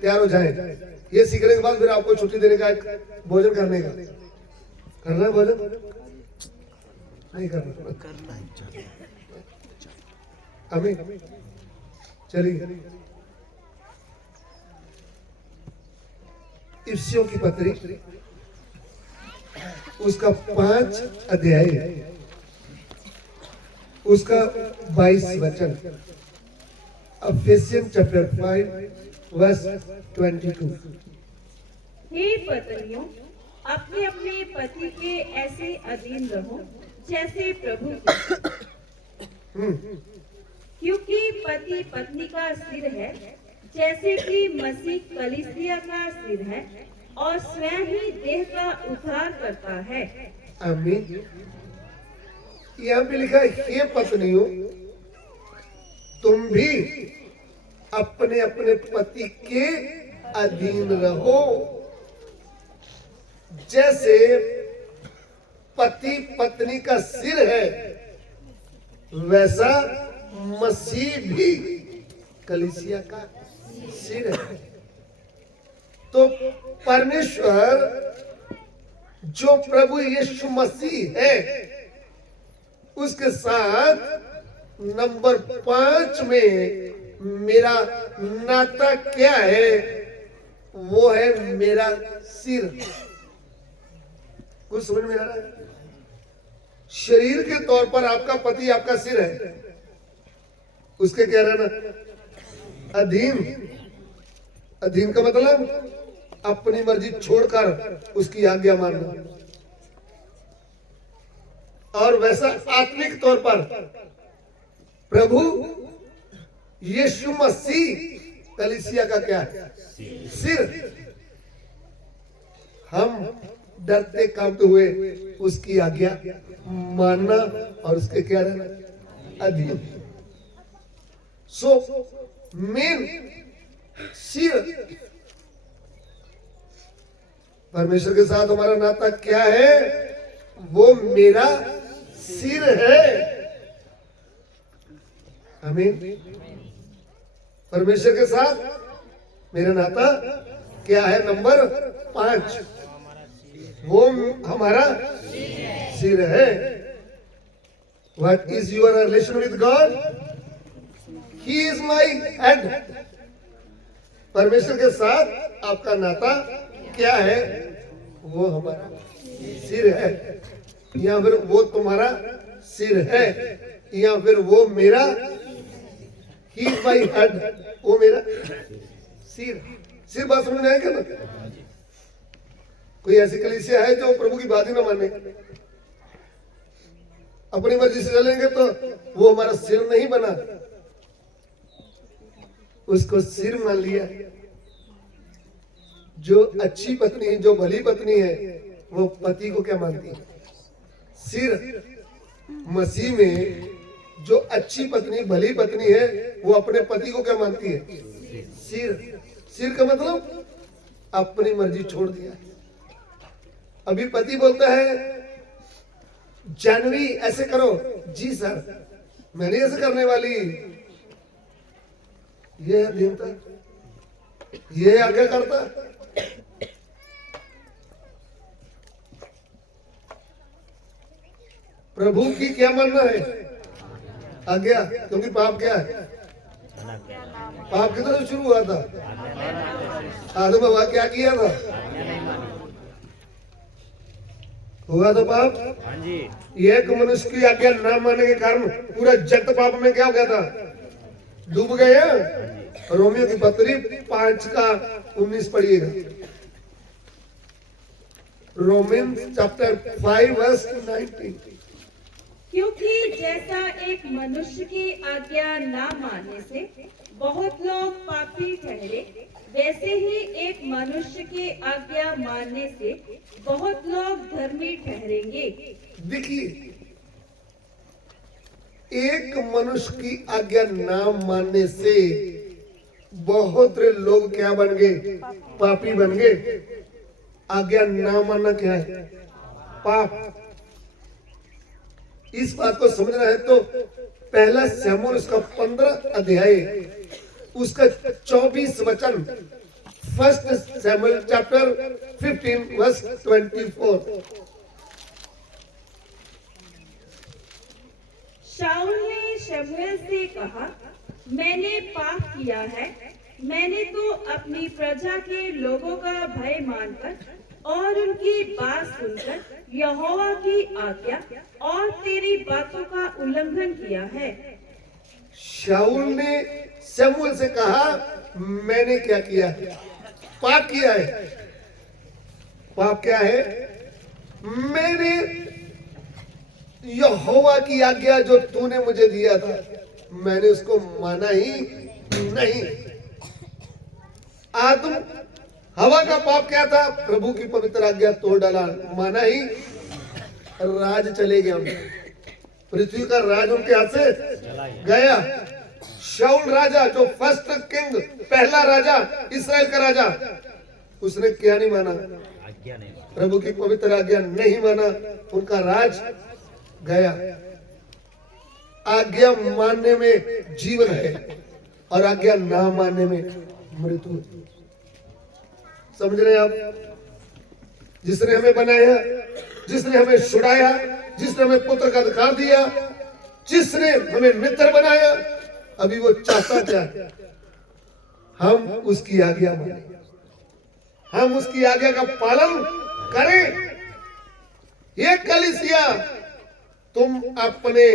तैयार हो जाएं। ये सीखने के बाद फिर आपको छुट्टी देने का, एक भोजन करने का। करना है भोजन? नहीं करना? अभी चलिए। इफ्सियों की पत्री उसका 5 अध्याय, उसका 22 वचन। Ephesians chapter 5 verse 22। हे पत्नियों, अपने अपने पति के ऐसे अधीन रहो जैसे प्रभु को। क्योंकि पति पत्नी का सिर है, जैसे कि मसीह कलीसिया का सिर है और स्वयं ही देह का उद्धार करता है। आमीन। यहाँ पे लिखा है, हे पत्नियों, तुम भी अपने अपने पति के अधीन रहो, जैसे पति पत्नी का सिर है वैसा मसीह भी कलीसिया का सिर है। तो परमेश्वर जो प्रभु यीशु मसीह है, उसके साथ नंबर 5 में मेरा नाता क्या है? वो है मेरा सिर। कुछ समझ में आ रहा है? शरीर के तौर पर आपका पति आपका सिर है, उसके क्या रहना? अधीन। अधीन का मतलब अपनी मर्जी छोड़कर उसकी आज्ञा मानना। और वैसा आत्मिक तौर पर प्रभु यीशु मसीह कलीसिया का क्या है? सिर। हम डरते कांपते हुए उसकी आज्ञा मानना और उसके क्या रहना? अधीन। सो मेन सिर। परमेश्वर के साथ हमारा नाता क्या है? वो मेरा सिर है। आमीन। परमेश्वर के साथ मेरा नाता क्या है? नंबर 5, वो हमारा सिर है। What is your relation with God? He is my head. परमेश्वर के साथ आपका नाता क्या है? वो हमारा सिर है, या फिर वो तुम्हारा सिर है, या फिर वो मेरा, ही इज माई हेड, वो मेरा सिर। सिर बात समझ में आएगा ना? कोई ऐसी कलीसिया है जो प्रभु की बात ही ना माने, अपनी मर्जी से चलेंगे तो वो हमारा सिर नहीं बना, उसको सिर मान लिया। जो अच्छी पत्नी है, जो भली पत्नी है, वो पति को क्या मानती है? सिर। मसीह में जो अच्छी पत्नी, भली पत्नी है, वो अपने पति को क्या मानती है? सिर। सिर का मतलब अपनी मर्जी छोड़ दिया। अभी पति बोलता है, जानवी ऐसे करो, जी सर मैं नहीं ऐसे करने वाली, ये है दीनता, ये आगे करता। प्रभु की क्या मानना है? आज्ञा। क्योंकि पाप क्या है? पाप की तरफ शुरू हुआ था। आदम हवा क्या किया था? हुआ था पाप। एक मनुष्य की आज्ञा ना मानने के कारण पूरा जगत पाप में क्या हो गया था? डूब गया। रोमियो की पत्री 5:19 पढ़िएगा। रोमिन्स चैप्टर 5 वर्स 19। क्योंकि जैसा एक मनुष्य की आज्ञा ना मानने से बहुत लोग पापी ठहरे, वैसे ही एक मनुष्य की आज्ञा मानने से बहुत लोग धर्मी ठहरेंगे। देखिए, एक मनुष्य की आज्ञा ना मानने से बहुत लोग क्या बन गए? पापी बन गए। आज्ञा ना मानना क्या है? पाप। इस बात को समझना है तो पहला शमूएल उसका 15 अध्याय उसका 24 वचन फर्स्ट सैमुएल चैप्टर 15 वर्स 24। शाऊल ने शमूएल से कहा, मैंने पाप किया है। मैंने तो अपनी प्रजा के लोगों का भय मानकर और उनकी बात सुनकर यहोवा की आज्ञा और तेरी बातों का उल्लंघन किया है। शाऊल ने शमूएल से कहा, मैंने क्या किया है? पाप किया है। पाप क्या है? मैंने यहोवा की आज्ञा जो तूने मुझे दिया था, मैंने उसको माना ही नहीं। आदम हवा का पाप क्या था? प्रभु की पवित्र आज्ञा तोड़ डाला, माना ही, राज चले गया। पृथ्वी का राज उनके हाथ से गया। शाऊल राजा जो फर्स्ट किंग, पहला राजा, इस्राएल का राजा, उसने क्या नहीं माना? प्रभु की पवित्र आज्ञा नहीं माना, उनका राज गया। आज्ञा मानने में जीवन है और आज्ञा ना मानने में मृत्यु। समझ रहे हैं आप? जिसने हमें बनाया, जिसने हमें छुड़ाया, जिसने हमें पुत्र का अधिकार दिया, जिसने हमें मित्र बनाया, अभी वो चाहता क्या? हम उसकी आज्ञा माने, हम उसकी आज्ञा का पालन करें। ये कलीसिया तुम अपने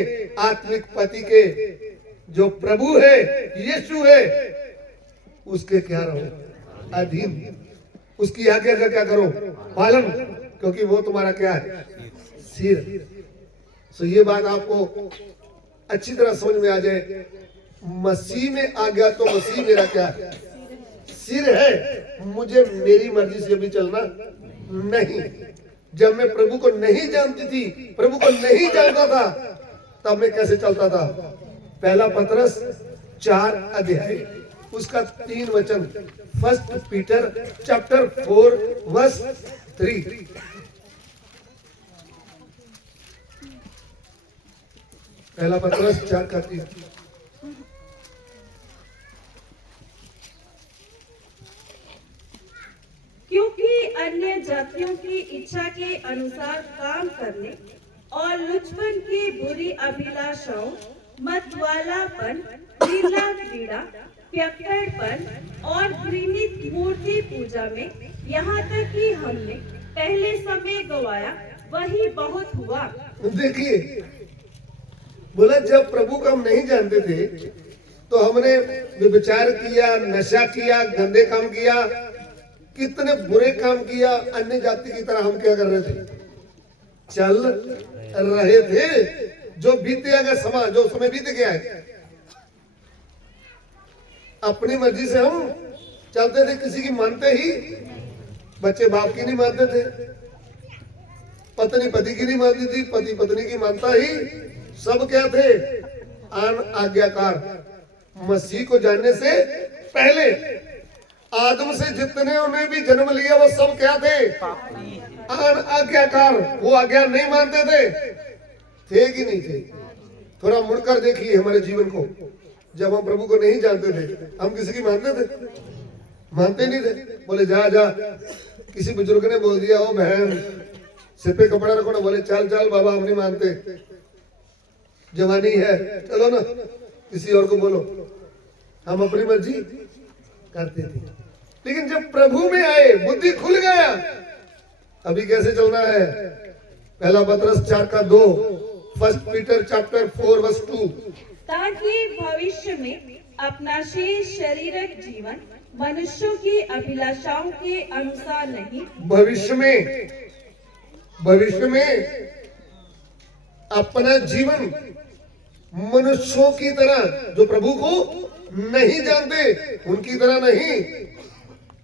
आत्मिक पति के जो प्रभु है, यीशु है, उसके क्या रहो? अधीन। उसकी आज्ञा का क्या करो? पालन, क्योंकि वो तुम्हारा क्या है? सिर। सो ये बात आपको अच्छी तरह समझ में आ जाए। मसीह में आ गया तो मसीह मेरा क्या है? सिर है। मुझे मेरी मर्जी से भी चलना नहीं। जब मैं प्रभु को नहीं जानती थी, प्रभु को नहीं जानता था, तब मैं कैसे चलता था? पहला पतरस 4 अध्याय उसका 3 वचन, फर्स्ट पीटर चैप्टर 4 वर्स 3। पहला पतरस 4 का 3। क्योंकि अन्य जातियों की इच्छा के अनुसार काम करने और लुचपन की बुरी अभिलाषाओं, मतवालापन, लीला क्रीड़ा, पियक्कड़पन और घृणित मूर्ति पूजा में, यहाँ तक कि हमने पहले समय गवाया, वही बहुत हुआ। देखिए, बोला जब प्रभु को हम नहीं जानते थे तो हमने व्यभिचार किया, नशा किया, गंदे काम किया, कितने बुरे काम किया। अन्य जाति की तरह हम क्या कर रहे थे? चल रहे थे। जो बीत गया समय, जो समय बीत गया है, अपनी मर्जी से हम चलते थे, किसी की मानते ही। बच्चे बाप की नहीं मानते थे, पत्नी पति की नहीं मानती थी, पति पत्नी की मानता ही। सब क्या थे? अन आज्ञाकार। मसीह को जानने से पहले आदम से जितने उन्हें भी जन्म लिया, वो सब क्या थे? अन आज्ञाकार। वो आज्ञा नहीं मानते थे कि नहीं थे? थोड़ा मुड़कर देखिए हमारे जीवन को। जब हम प्रभु को नहीं जानते थे, हम किसी की मानते थे? मानते नहीं थे। बोले जा जा, किसी बुजुर्ग ने बोल दिया, ओ बहन सिर पे कपड़ा रखो ना, बोले चल चल बाबा हम नहीं मानते, जवानी है, चलो ना किसी और को बोलो। हम अपनी मर्जी करते थे। लेकिन जब प्रभु में आए, बुद्धि खुल गया। अभी कैसे चलना है? पहला पतरस 4 का 2, फर्स्ट पीटर चैप्टर 4 वर्स 2। ताकि भविष्य में अपना शेष शारीरिक जीवन मनुष्यों की अभिलाषाओं के अनुसार नहीं, भविष्य में अपना जीवन मनुष्यों की तरह, जो प्रभु को नहीं जानते उनकी तरह नहीं,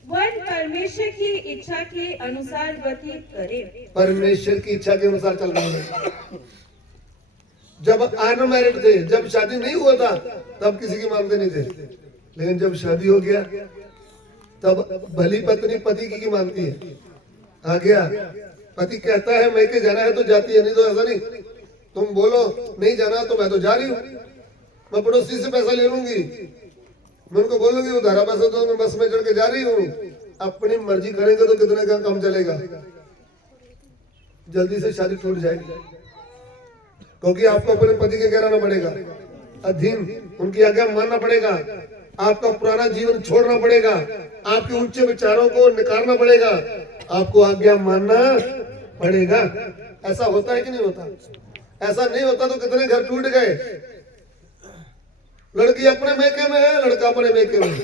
वह परमेश्वर की इच्छा के अनुसार व्यतीत करे। परमेश्वर की इच्छा के अनुसार चलना है। जब अनमैरिड थे, जब शादी नहीं हुआ था, तब किसी की मानते नहीं थे। लेकिन जब शादी हो गया, तब भली पत्नी पति की मानती है। आ गया, पति कहता है मैं के जाना है तो जाती है, नहीं तो ऐसा नहीं। तुम बोलो नहीं जाना तो मैं तो जा रही हूँ, मैं पड़ोसी से पैसा ले लूंगी, मैं उनको बोलूंगी वो धारा पैसा तो मैं बस में चढ़ के जा रही हूँ, अपनी मर्जी करेंगे तो कितने का काम चलेगा, जल्दी से शादी टूट जाएगी। क्योंकि आपको अपने पति के क्या रहना पड़ेगा, अधीन, उनकी आज्ञा मानना पड़ेगा। आपका पुराना जीवन छोड़ना पड़ेगा, आपके उच्च विचारों को निकालना पड़ेगा, आपको आज्ञा मानना पड़ेगा। ऐसा होता है कि नहीं होता? ऐसा नहीं होता तो कितने घर टूट गए। लड़की अपने मेके में है, लड़का अपने मेके में।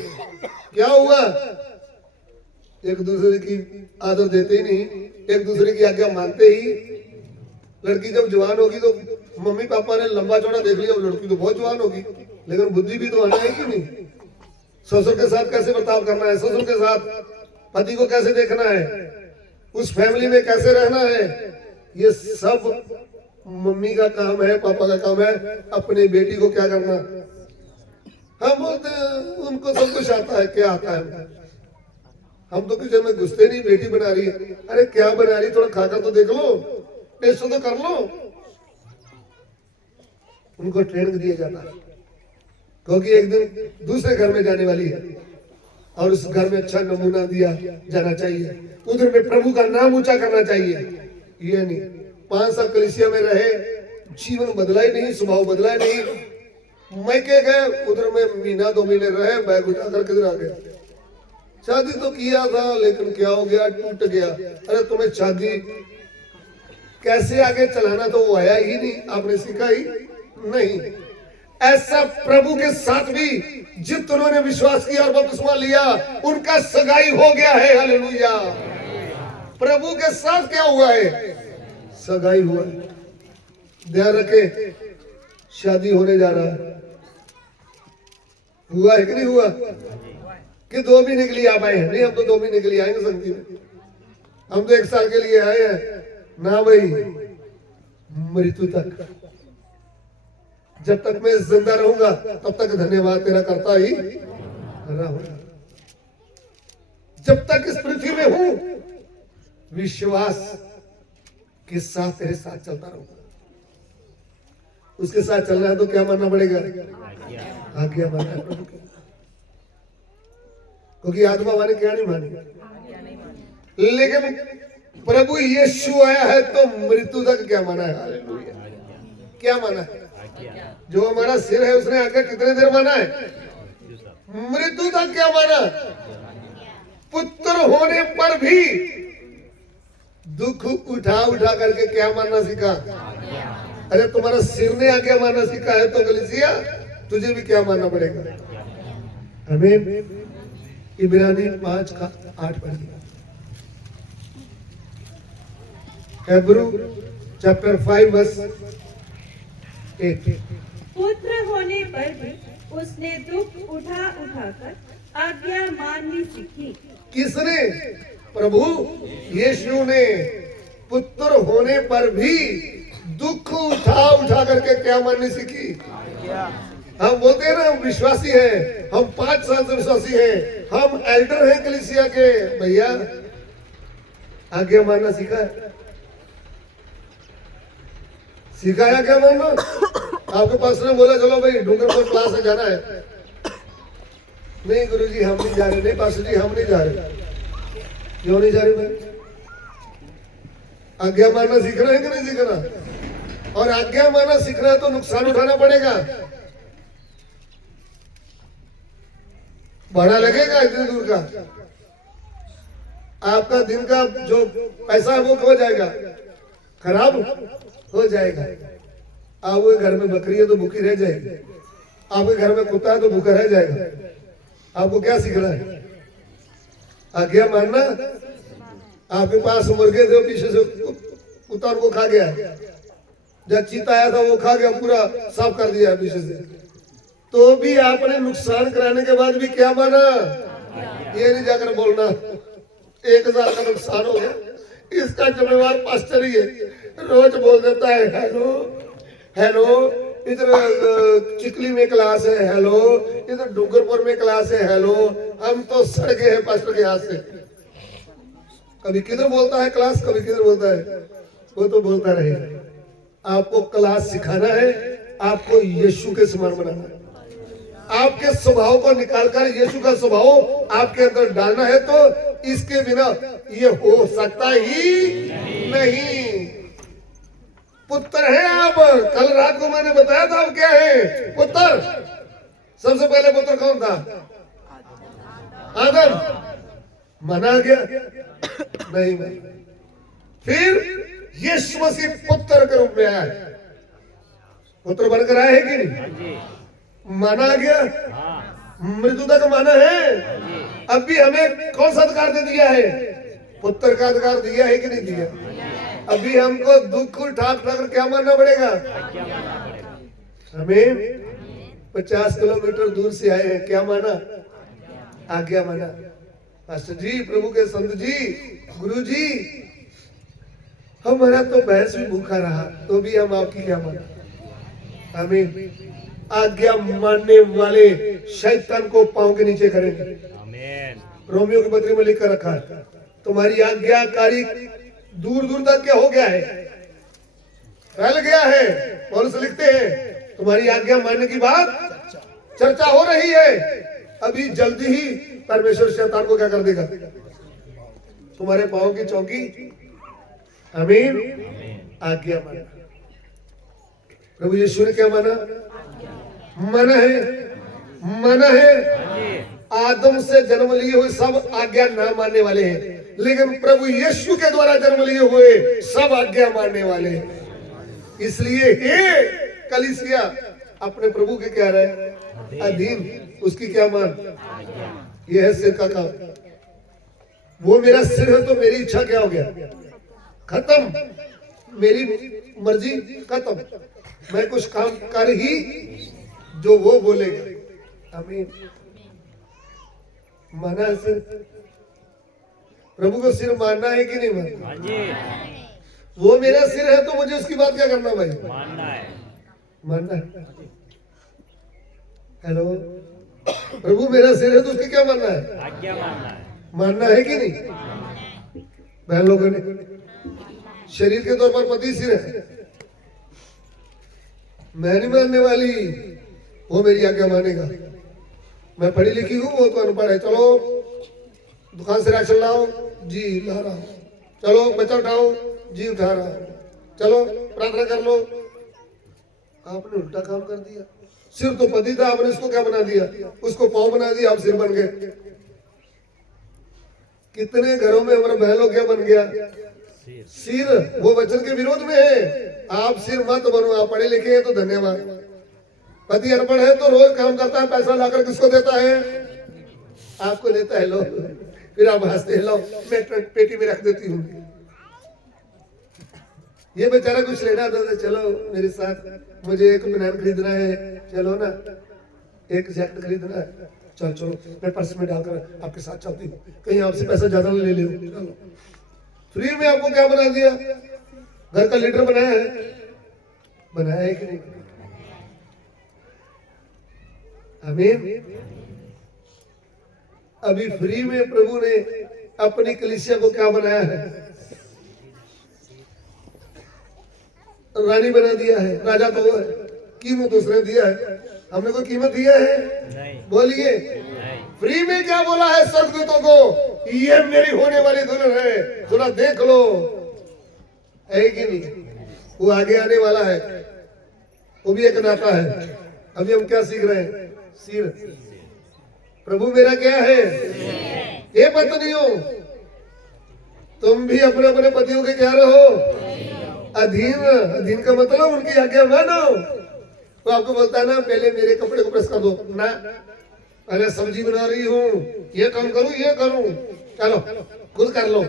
क्या हुआ? एक दूसरे की आदत देते ही नहीं, एक दूसरे की आज्ञा मानते ही। लड़की जब जवान होगी तो मम्मी पापा ने लंबा चौड़ा देख लिया, लड़की तो बहुत जवान होगी, लेकिन बुद्धि भी तो आना है कि नहीं। ससुर के साथ कैसे बर्ताव करना है, ससुर के साथ पति को कैसे देखना है, उस फैमिली में कैसे रहना है, ये सब मम्मी का काम है, पापा का काम है। अपनी बेटी को क्या करना, हम बोलते हैं उनको सब कुछ आता है। क्या आता है? हम तो किचन में घुसते नहीं, बेटी बना रही है, अरे क्या बना रही, थोड़ा खाकर तो देख लो, टेस्ट तो कर लो। उनको ट्रेनिंग दिया जाता है, क्योंकि एक दिन दूसरे घर में जाने वाली है और उस घर में अच्छा नमूना दिया जाना चाहिए, उधर में प्रभु का नाम ऊंचा करना चाहिए। ये नहीं 5 साल कलीसिया में रहे, जीवन बदला ही नहीं, स्वभाव बदला ही नहीं, मैके गए, उधर में महीना 2 महीने रहे, बैग उठाकर किधर आ गए। शादी तो किया था लेकिन क्या हो गया, टूट गया। अरे तुम्हें शादी कैसे आगे चलाना तो वो आया ही नहीं, आपने सीखा ही नहीं। ऐसा प्रभु के साथ भी जितनों विश्वास किया और बपतिस्मा लिया, उनका सगाई हो गया है। हालेलुया। प्रभु के साथ क्या हुआ है? सगाई हुआ है। ध्यान रखे, शादी होने जा रहा है। हुआ है कि नहीं हुआ? कि 2 महीने के लिए आप आए हैं? नहीं, हम तो 2 महीने के लिए आएंगे संगति में, हम तो 1 साल के लिए आए हैं ना भाई, मृत्यु तक। जब तक मैं जिंदा रहूंगा तब तक धन्यवाद तेरा करता ही रहूंगा। जब तक इस पृथ्वी में हूं, विश्वास के साथ तेरे साथ चलता रहूंगा। उसके साथ चलना है तो क्या मानना पड़ेगा? आज्ञा मानना पड़ेगा। क्योंकि आत्मा माने क्या नहीं माने, लेकिन प्रभु यीशु आया है तो मृत्यु तक क्या माना है? हालेलुया। क्या माना है? जो हमारा सिर है उसने आकर कितने देर माना है? मृत्यु तक क्या माना? पुत्र होने पर भी दुख उठा उठा करके क्या मानना सीखा? अरे तुम्हारा सिर ने आज्ञा मानना सीखा है तो कलीसिया तुझे भी क्या मानना पड़ेगा? आमीन। इब्रानी 5:8 पढ़िए। Hebrew chapter 5 verse 8। पुत्र होने पर भी उसने दुख उठा उठाकर आज्ञा माननी सीखी। किसने? प्रभु यीशु ने पुत्र होने पर भी दुख उठा उठा करके क्या माननी सीखी? हम बोलते हैं ना हम विश्वासी हैं, हम 5 साल से विश्वासी हैं, हम एल्डर हैं कलीसिया के। भैया आज्ञा मानना सीखा है? सिखाया क्या मानना? आपके पास ने बोला चलो भाई डूंगरपुर क्लास में जाना है। नहीं गुरुजी हम नहीं जा रहे। नहीं पास्टर जी हम नहीं जा रहे। क्यों नहीं जा रहे भाई? आज्ञा मानना सीखना है कि नहीं सीखना? और आज्ञा मानना सीखना है तो नुकसान उठाना पड़ेगा। भाड़ा लगेगा इतनी दूर का, आपका दिन का जो पैसा है वो हो जाएगा, खराब हो जाएगा। आपके घर में बकरी है तो भूखी रह जाएगी, आपके घर में कुत्ता है तो भूखा रह जाएगा। आपको क्या सीखना है? आज्ञा मानना। आपके पास मुर्गे थे पीछे से कुत्ता उनको खा गया, जब चीता आया था वो खा गया, पूरा साफ कर दिया पीछे से, तो भी आपने नुकसान कराने के बाद भी क्या माना? ये नहीं जाकर बोलना 1000 का नुकसान हो गया, इसका जिम्मेवार पास्टर ही है। रोज बोल देता है हेलो हेलो, इधर चिकली में क्लास है हेलो, इधर डूंगरपुर में क्लास है हेलो। हम तो सड़ गए हैं पास्टर के हाथ से। कभी किधर बोलता है क्लास, कभी किधर बोलता है, वो तो बोलता रहेगा। आपको क्लास सिखाना है, आपको यीशु के समान बनाना है। आपके स्वभाव को निकालकर यीशु का स्वभाव आपके अंदर डालना है तो इसके बिना ये हो सकता ही नहीं। पुत्र है आप, कल रात को मैंने बताया था आप क्या है, पुत्र। सबसे पहले पुत्र कौन था? आदम। मना गया नहीं। फिर यीशु मसीह पुत्र के रूप में आया, पुत्र बनकर आए हैं कि नहीं? माना गया, मृत्युता का माना है। अब भी हमें कौन सा अधिकार दे दिया है? पुत्र का अधिकार दिया है कि नहीं दिया? अभी हमको दुख ठाक ठाक क्या मानना पड़ेगा? हमें 50 किलोमीटर दूर से आए हैं, क्या माना? आज्ञा माना। पास्टर जी, प्रभु के संत जी, गुरु जी, हमारा तो भैंस भी भूखा रहा तो भी हम आपकी क्या माना? हमें आज्ञा मानने वाले शैतान को पांव के नीचे करेंगे। आमीन। रोमियो की पत्री में लिखकर रखा है, तुम्हारी आज्ञाकारी दूर दूर तक क्या हो गया है? फैल गया है। पौलुस लिखते हैं, तुम्हारी आज्ञा मानने की बात चर्चा हो रही है। अभी जल्दी ही परमेश्वर शैतान को क्या कर देगा? तुम्हारे पांव की चौकी। आमीन। आज्ञा माना। प्रभु यीशु ने क्या माना? माना है। आदम से जन्म लिए हुए सब आज्ञा ना मानने वाले हैं, लेकिन प्रभु यीशु के द्वारा जन्म लिए हुए सब आज्ञा मानने वाले हैं। इसलिए हे कलीसिया, अपने प्रभु के क्या रहे? अधीन। उसकी क्या मान? यह है सिर का काम। वो मेरा सिर है तो मेरी इच्छा क्या हो गया? खत्म। मेरी मर्जी खत्म। मैं कुछ काम कर ही जो वो बोलेगा। आमीन। माना सिर, प्रभु को सिर मानना है कि नहीं मानना? वो मेरा सिर है तो मुझे उसकी बात क्या करना भाई? मानना है। हेलो, प्रभु मेरा सिर है तो उसकी क्या मानना है? आज्ञा मानना है कि नहीं? बहन लोगों ने, शरीर के तौर पर पति सिर है, मैं नहीं मानने वाली, वो मेरी आज्ञा मानेगा। मैं पढ़ी लिखी हूँ, वो तो अनपढ़ है। चलो दुकान से राशन लाओ, जी ला रहा हूँ। चलो बच्चा उठाओ, जी उठा रहा हूँ। चलो प्रार्थना कर लो। आपने उल्टा काम कर दिया। सिर तो पति था, आपने इसको क्या बना दिया? उसको पाँव बना दिया, आप सिर बन गए। कितने घरों में हमारा बहन लोग क्या बन गया? सिर। वो वचन के विरोध में है। आप सिर मत बनो। आप पढ़े लिखे हैं तो धन्यवाद। पति अनपढ़ है तो रोज काम करता है, पैसा लाकर किसको देता है? आपको देता है। लो, फिर आप हंसते हैं, लो मैं पेटी में रख देती हूँ। ये बेचारा कुछ लेना था, चलो मेरे साथ, मुझे एक बनियान खरीदना है, चलो ना, एक जैकेट खरीदना है, चलो चलो मैं पर्स में डालकर आपके साथ चलती हूँ, कहीं आपसे पैसा ज्यादा ले लो। चलो, फ्री में आपको क्या बना दिया? घर का लीडर बनाया है कि नहीं? आमीन। अभी फ्री में प्रभु ने अपनी कलीसिया को क्या बनाया है? रानी बना दिया है। राजा तो वो है, कीमत उसने दिया है, हमने कोई कीमत दिया है? नहीं। बोलिए, फ्री में क्या बोला है स्वर्गदूतों को? ये मेरी होने वाली दुल्हन है, थोड़ा देख लो, है कि नहीं? वो आगे आने वाला है, वो भी एक नाता है। अभी हम क्या सीख रहे हैं? सिर। प्रभु मेरा क्या है? ये पत्नियों, तुम भी अपने अपने पतियों के क्या रहो? अधीन। अधीन का मतलब उनकी आज्ञा मानो। तो आपको बोलता है ना, पहले मेरे कपड़े को प्रेस कर दो ना, अरे सब्जी बना रही हूँ, ये काम करूँ, ये करूँ, चलो खुद कर लो।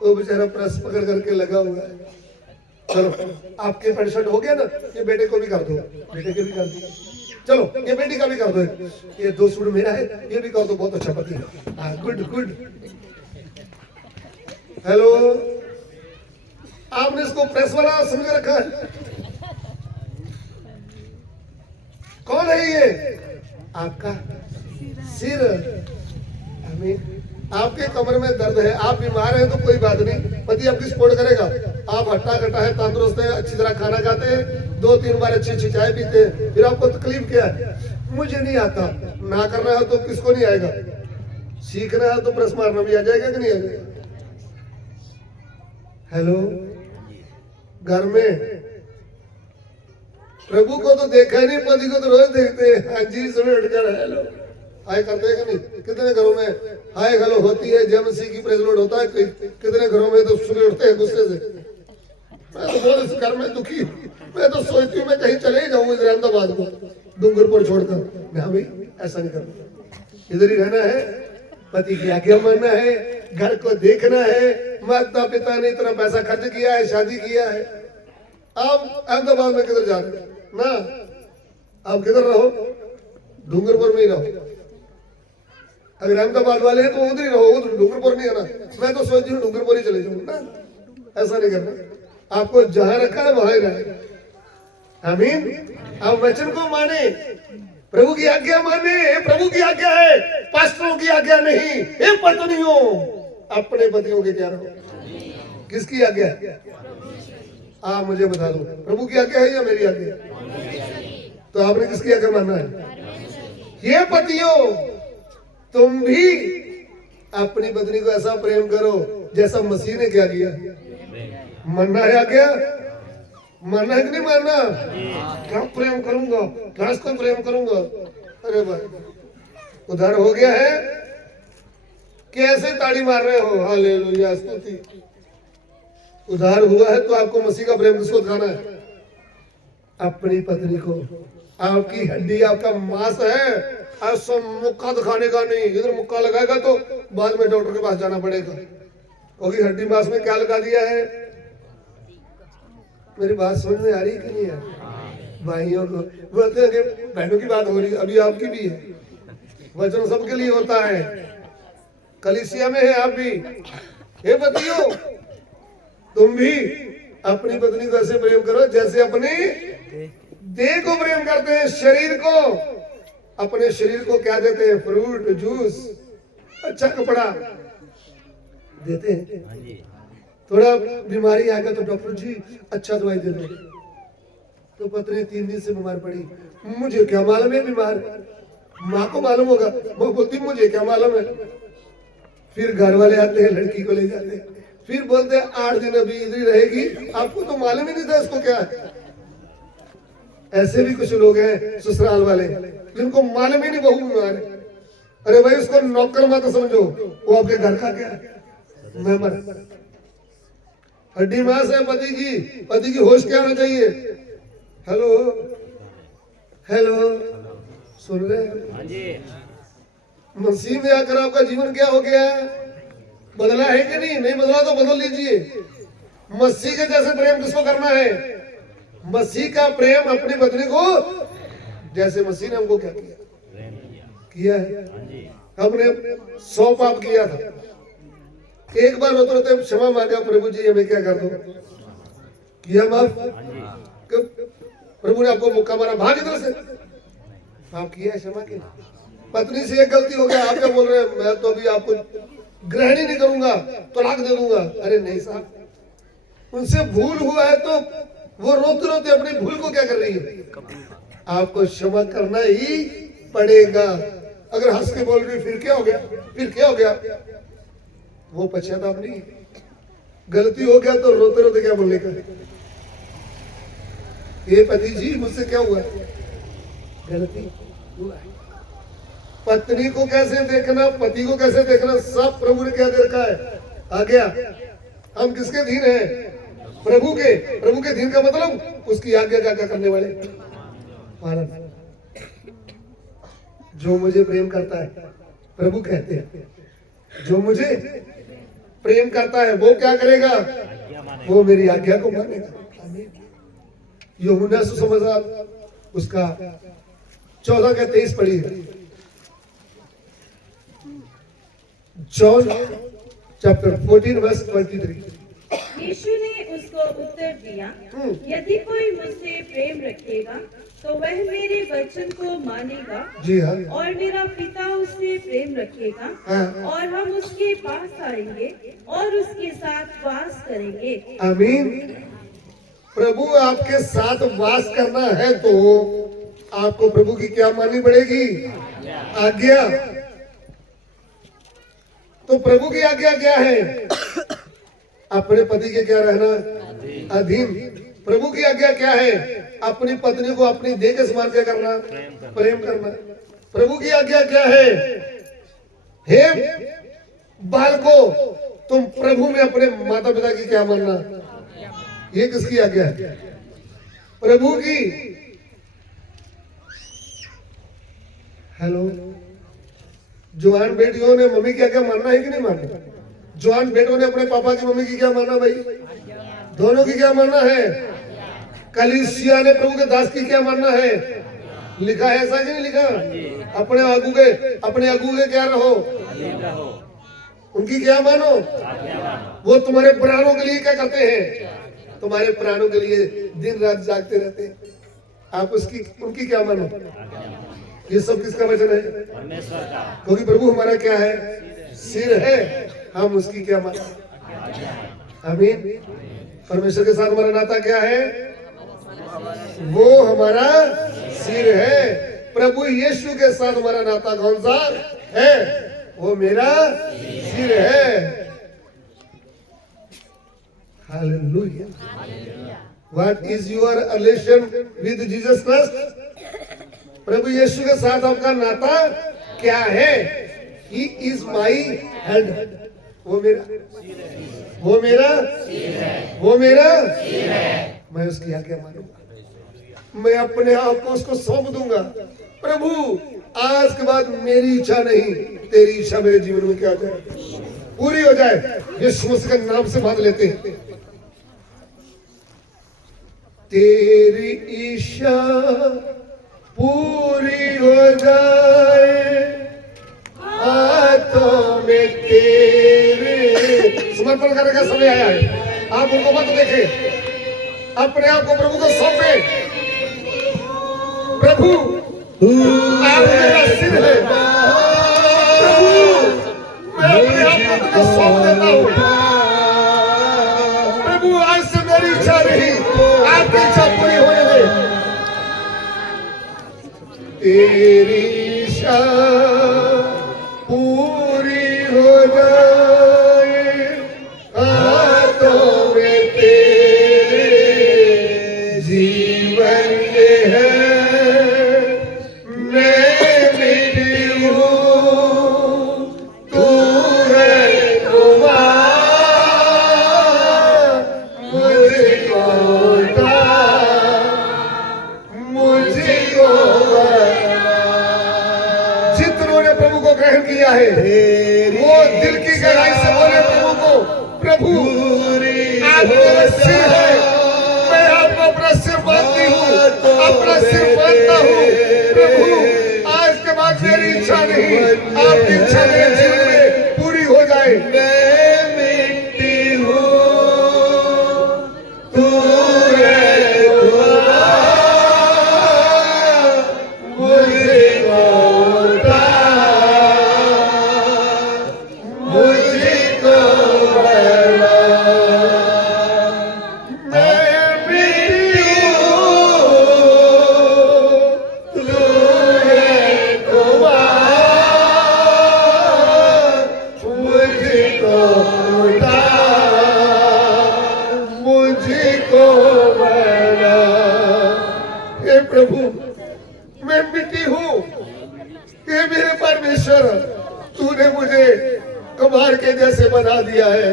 वो बेचारा प्रेस पकड़ करके लगा हुआ है। चलो आपके पैंट शर्ट हो गया ना, ये बेटे को भी कर दो, बेटे के भी कर दिया, चलो ये बेटी का भी कर दो, ये 2 सूट मेरा है, ये भी कर दो, बहुत अच्छा पति है। Good good. हेलो, आपने इसको प्रेस वाला समझ रखा है? कौन है ये? आपका सिर। आमीन। आपके कमर में दर्द है, आप बीमार हैं तो कोई बात नहीं, पति आपकी सपोर्ट करेगा। आप हट्टा कट्टा है, तंदुरुस्त है, अच्छी तरह खाना खाते हैं, 2-3 बार अच्छी अच्छी चाय पीते हैं, फिर आपको तकलीफ क्या है? मुझे नहीं आता। ना करना है तो किसको नहीं आएगा? सीखना है तो प्रश्न मारना भी आ जाएगा कि नहीं आ जाएगा? हेलो, घर में प्रभु को तो देखा ही नहीं, पति को तो रोज देखते हैं। हाँ जी, सुबह उठकर हेलो हाय करते हैं कि नहीं? कितने घरों में हाय हेलो होती है, जय मसीह की प्रेज लॉर्ड होता है, कितने घरों में तो सुबह उठते हैं गुस्से से। मैं तो बहुत इस घर में दुखी, मैं तो सोचती हूँ मैं कहीं चले ही जाऊँ इधर अहमदाबाद को डूंगरपुर छोड़कर। हाँ भाई, ऐसा नहीं करना, इधर ही रहना है, पति की आज्ञा मानना है, घर को देखना है। माता पिता ने इतना पैसा खर्च किया है, शादी किया है, आप अहमदाबाद में किधर जा रहे हो ना? आप किधर रहो? डूंगरपुर में ही रहो। अगर अहमदाबाद वाले हैं तो उधर ही रहो, उधर डूंगरपुर नहीं आना। मैं तो सोचती हूँ डूंगरपुर ही चले जाऊँ ना। ऐसा नहीं करना, आपको जहां रखा है वहां ही रहे। आमीन। आप वचन को माने, प्रभु की आज्ञा माने। प्रभु की आज्ञा है, पास्टरों की आज्ञा नहीं। हे पत्नियों, अपने पतियों के क्या रहो। किसकी आज्ञा है? आप मुझे बता दो, प्रभु की आज्ञा है या मेरी आज्ञा? तो आपने किसकी आज्ञा मानना है? ये पतियों, तुम भी अपनी पत्नी को ऐसा प्रेम करो जैसा मसीह ने क्या किया। मानना है आज्ञा? मानना है कि नहीं मानना? क्या प्रेम करूंगा, कैसे प्रेम करूंगा? अरे भाई, उधार हो गया है, कैसे ताड़ी मार रहे हो? हालेलुया, स्तुति। उधार हुआ है तो आपको मसीह का प्रेम किसको दिखाना है? अपनी पत्नी को। आपकी हड्डी आपका मांस है, ऐसा मुक्का दिखाने का नहीं। इधर मुक्का लगाएगा तो बाद में डॉक्टर के पास जाना पड़ेगा, क्योंकि हड्डी मांस में क्या लगा दिया है। मेरी बात समझ में आ रही कि नहीं है? भाइयों को बोलते हैं कि बहनों की बात हो रही है, अभी आपकी भी है। वचन सबके लिए होता है, कलीसिया में है आप भी। हे पतियों, तुम भी अपनी पत्नी को ऐसे प्रेम करो जैसे अपने देह को प्रेम करते हैं, शरीर को। अपने शरीर को क्या देते हैं? फ्रूट जूस, अच्छा कपड़ा देते हैं। थोड़ा बीमारी आ गया तो डॉक्टर जी अच्छा दवाई दे दो। तो पत्नी 3 दिन से बीमार पड़ी, मुझे क्या मालूम है बीमार, माँ को मालूम होगा। वो बोलती मुझे क्या मालूम है। फिर घर वाले आते हैं, लड़की को ले जाते हैं, फिर बोलते हैं 8 दिन अभी इधर ही रहेगी, आपको तो मालूम ही नहीं था इसको क्या है। ऐसे भी कुछ लोग हैं ससुराल वाले जिनको मालूम ही नहीं बहू बीमार है। अरे भाई, उसको नौकर मत समझो, वो आपके घर का क्या है, मेहमान। हड्डी मांस है पति की, पति की होश क्या होना चाहिए। हेलो हेलो, सुन रहे? मसीह में आकर आपका जीवन क्या हो गया है? बदला है कि नहीं? नहीं बदला तो बदल लीजिए। मसीह के जैसे प्रेम किसको करना है? मसीह का प्रेम अपनी पत्नी को, जैसे मसीह ने हमको क्या किया है। हमने 100 पाप किया था, एक बार रोते रोते क्षमा मांगा, प्रभु जी हमें क्या कर दो, किया माफ। प्रभु ने आपको मौका मारा, भाग इधर से, माफ किया, क्षमा किया। पत्नी से एक गलती हो गया, आप क्या बोल रहे हैं? मैं तो अभी आपको ग्रहण ही नहीं करूंगा, तलाक दे दूंगा। अरे नहीं साहब, उनसे भूल हुआ है तो वो रोते रोते अपनी भूल को क्या कर रही है? आपको क्षमा करना ही पड़ेगा। अगर हंस के बोल रही फिर क्या हो गया, फिर क्या हो गया, वो पश्चाताप नहीं। गलती हो गया तो रोते रोते क्या बोलने का? ये पति जी मुझसे क्या हुआ, गलती हुआ है। पत्नी को कैसे देखना, पति को कैसे देखना, सब प्रभु ने क्या दे रखा है, आ गया। हम किसके अधीन हैं? प्रभु के। प्रभु के अधीन का मतलब उसकी आज्ञा क्या करने वाले, पालन। जो मुझे प्रेम करता है, प्रभु कहते हैं, जो मुझे प्रेम करता है वो क्या करेगा? वो मेरी आज्ञा को मानेगा। यूहन्ना सुसमाचार उसका 14 का 23 पढ़ी है। John chapter 14 verse 23। यीशु ने उसको उत्तर दिया, यदि कोई मुझसे प्रेम रखेगा तो वह मेरे वचन को मानेगा। जी हाँ। और मेरा पिता उससे प्रेम रखेगा, हाँ। और हम उसके पास आएंगे और उसके साथ वास करेंगे। आमीन। प्रभु आपके साथ वास करना है तो आपको प्रभु की क्या माननी पड़ेगी? आज्ञा। तो प्रभु की आज्ञा क्या है? अपने पति के क्या रहना? अधीन। प्रभु की आज्ञा क्या है? अपनी पत्नी को अपनी देह के समान क्या करना? प्रेम करना। प्रभु की आज्ञा क्या है? हे बालको, तुम प्रभु में अपने माता पिता की क्या मानना? ये किसकी आज्ञा है? प्रभु की। हेलो, जवान बेटियों ने मम्मी की आज्ञा मानना है कि नहीं मानना? जवान बेटों ने अपने पापा की मम्मी की क्या मानना? भाई दोनों की क्या मानना है? कलीसिया ने प्रभु के दास की क्या मानना है? लिखा है ऐसा कि नहीं लिखा? अपने अगू के क्या रहो, उनकी क्या मानो। वो तुम्हारे प्राणों के लिए क्या करते हैं? तुम्हारे प्राणों के लिए दिन रात जागते रहते हैं। आप उनकी क्या मानो। ये सब किसका वचन है? परमेश्वर का। क्योंकि प्रभु हमारा क्या है? सिर है। हम उसकी क्या मानो? आमीन। परमेश्वर के साथ हमारा नाता क्या है? वो हमारा सिर है। प्रभु यीशु के साथ हमारा नाता कौन सा है? वो मेरा सिर है। Hallelujah. What is your relation with Jesus Christ? प्रभु यीशु के साथ आपका नाता क्या है? He is my head. वो मेरा मैं उसकी आज्ञा मानूंगा। मैं अपने आप को उसको सौंप दूंगा। प्रभु आज के बाद मेरी इच्छा नहीं, तेरी इच्छा मेरे जीवन में क्या जाए, पूरी हो जाए। यीशु मसीह के नाम से बांध लेते हैं। तेरी इच्छा पूरी हो जाए, हाथों में तेरे। समर्पण करने का समय आया है। आप उनको मत देखें, अपने आप को प्रभु को सौंपे। प्रभु आप मेरा सिर है। प्रभु मैं अपने आप को तुझे सौंप देता हूँ। प्रभु आज से मेरी इच्छा नहीं, आपकी इच्छा पूरी होने दे। तेरी इच्छा पूरी हो जाए, हाथों में तेरे जीवन ये है। मैं मिटी हूँ, तू है कुमार, मुझको ग्रहण किया है, वो दिल की गहराई से बोले प्रभु को, प्रभु आप मेरा सिर है, मैं आपको अपना सिर मानती हूँ, अपना सिर मानता हूँ। प्रभु आज के बाद मेरी इच्छा नहीं, आपकी इच्छा मेरे जीवन में पूरी हो जाए। मैं मिट्टी हूँ, तू है खुदा, मुझे प्रभु मैं मिट्टी हूँ, ये मेरे परमेश्वर, तूने मुझे कुम्हार के जैसे बना दिया है।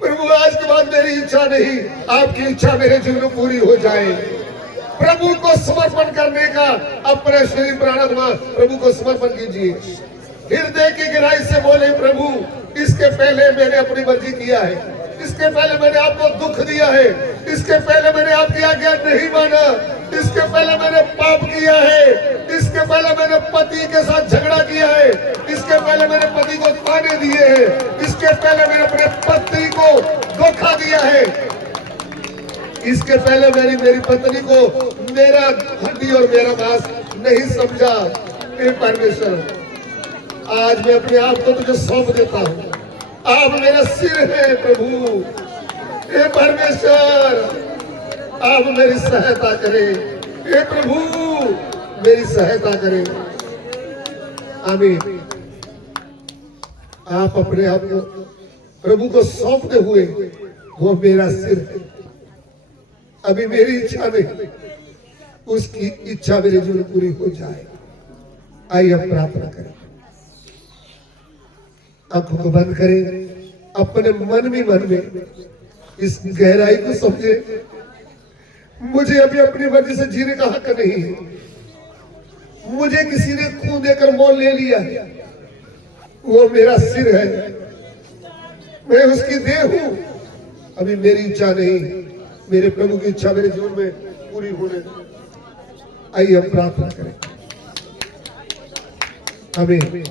प्रभु आज के बाद मेरी इच्छा नहीं, आपकी इच्छा मेरे जीवन में पूरी हो जाए। प्रभु को समर्पण करने का अपने शरीर प्राण आत्मा प्रभु को समर्पण कीजिए। हृदय की गहराई से बोले, प्रभु इसके पहले मैंने अपनी मर्जी किया है, इसके पहले मैंने आपको दुख दिया है, इसके पहले मैंने आपकी आज्ञा नहीं माना, इसके पहले मैंने पाप किया है, इसके पहले मैंने पति के साथ झगड़ा किया है, इसके पहले मैंने पति को ताने दिए हैं, इसके पहले मैंने अपने पत्नी को धोखा दिया है, इसके पहले मैंने मेरी पत्नी को मेरा हड्डी और मेरा मांस नहीं समझा। हे परमेश्वर आज मैं अपने आप को तुझे सौंप देता हूँ। आप मेरा सिर है प्रभु। हे परमेश्वर आप मेरी सहायता करें। हे प्रभु मेरी सहायता करें। आमीन आप अपने आप को प्रभु को सौंपते हुए, वो मेरा सिर है, अभी मेरी इच्छा नहीं, उसकी इच्छा मेरे जीवन में पूरी हो जाए। आइए अब प्रार्थना करें, आंखों को बंद करें, अपने मन में इस गहराई को समझे। मुझे अभी अपनी मर्जी से जीने का हक नहीं है, मुझे किसी ने खून देकर मोल ले लिया है, वो मेरा सिर है, मैं उसकी देह हूं। अभी मेरी इच्छा नहीं, मेरे प्रभु की इच्छा मेरे जीवन में पूरी होने दो। आइए हम प्रार्थना करें। आमीन।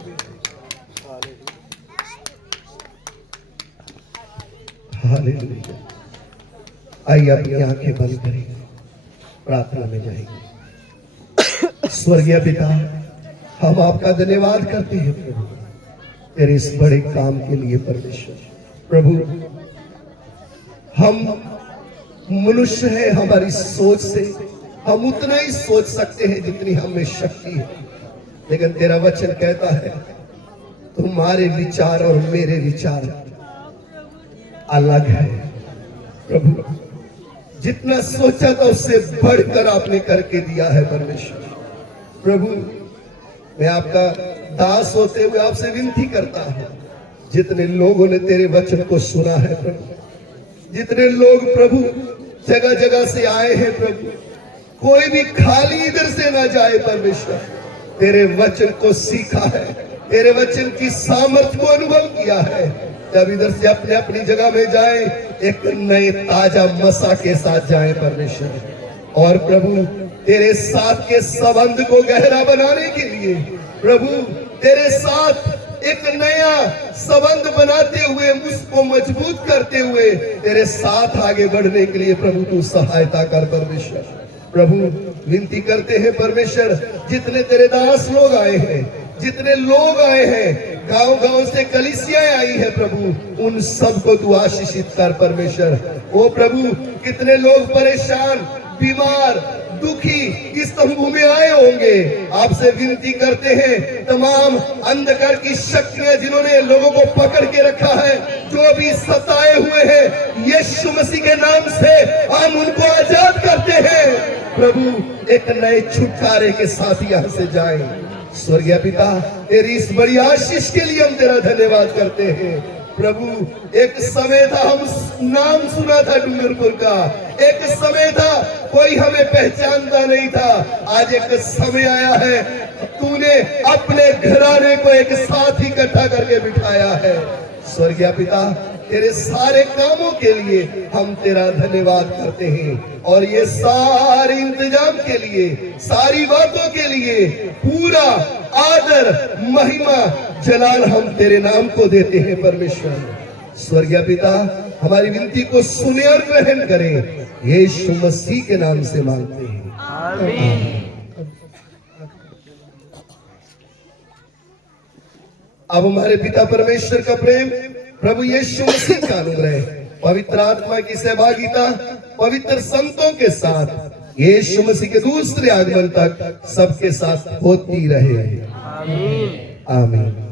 हालेलुया। आइए अपनी आंखें बंद करें, प्रार्थना में जाएंगे। स्वर्गीय पिता, हम आपका धन्यवाद करते हैं प्रभु, तेरे इस बड़े काम के लिए। परमेश्वर प्रभु, हम मनुष्य हैं, हमारी सोच से हम उतना ही सोच सकते हैं जितनी हमें शक्ति है, लेकिन तेरा वचन कहता है तुम्हारे विचार और मेरे विचार अलग है। प्रभु, जितना सोचा था उससे बढ़कर आपने करके दिया है। परमेश्वर प्रभु, मैं आपका दास होते हुए आपसे विनती करता हूं, जितने लोगों ने तेरे वचन को सुना है प्रभु, जितने लोग प्रभु जगह जगह से आए हैं प्रभु, कोई भी खाली इधर से ना जाए। परमेश्वर, तेरे वचन को सीखा है, तेरे वचन की सामर्थ्य को अनुभव किया है, जब इधर से अपने अपनी जगह में जाए, एक नए ताजा मसा के साथ जाए परमेश्वर। और प्रभु, तेरे साथ के संबंध को गहरा बनाने के लिए प्रभु, तेरे साथ एक नया संबंध बनाते हुए, उसको मजबूत करते हुए तेरे साथ आगे बढ़ने के लिए प्रभु तू सहायता कर। परमेश्वर प्रभु, विनती करते हैं परमेश्वर, जितने तेरे दास लोग आए हैं, जितने लोग आए हैं, गांव गांव से कलीसियाएं आई है प्रभु, उन सबको तू आशीषित कर। परमेश्वर ओ प्रभु, कितने लोग परेशान, बीमार, दुखी इस तंबू में आए होंगे, आपसे विनती करते हैं, तमाम अंधकार की शक्तियां जिन्होंने लोगों को पकड़ के रखा है, जो भी सताए हुए हैं, यीशु मसीह के नाम से हम उनको आजाद करते हैं। प्रभु, एक नए छुटकारे के साथ यहाँ से जाएं। स्वर्गीय पिता, तेरी इस बड़ी आशीष के लिए हम तेरा धन्यवाद करते हैं। प्रभु, एक समय था हम नाम सुना था डूंगरपुर का, एक समय था कोई हमें पहचानता नहीं था, आज एक समय आया है, तूने अपने घराने को एक साथ इकट्ठा करके बिठाया है। स्वर्गीय पिता, तेरे सारे कामों के लिए हम तेरा धन्यवाद करते हैं, और ये सारे इंतजाम के लिए, सारी बातों के लिए पूरा आदर, महिमा, जलाल हम तेरे नाम को देते हैं। परमेश्वर स्वर्गीय पिता, हमारी विनती को सुने और ग्रहण करें, यीशु मसीह के नाम से मांगते हैं, आमीन। अब हमारे पिता परमेश्वर का प्रेम, प्रभु यीशु मसीह का अनुग्रह, पवित्र आत्मा की सहभागिता पवित्र संतों के साथ यीशु मसीह के दूसरे आगमन तक सबके साथ होती रहे। आमीन।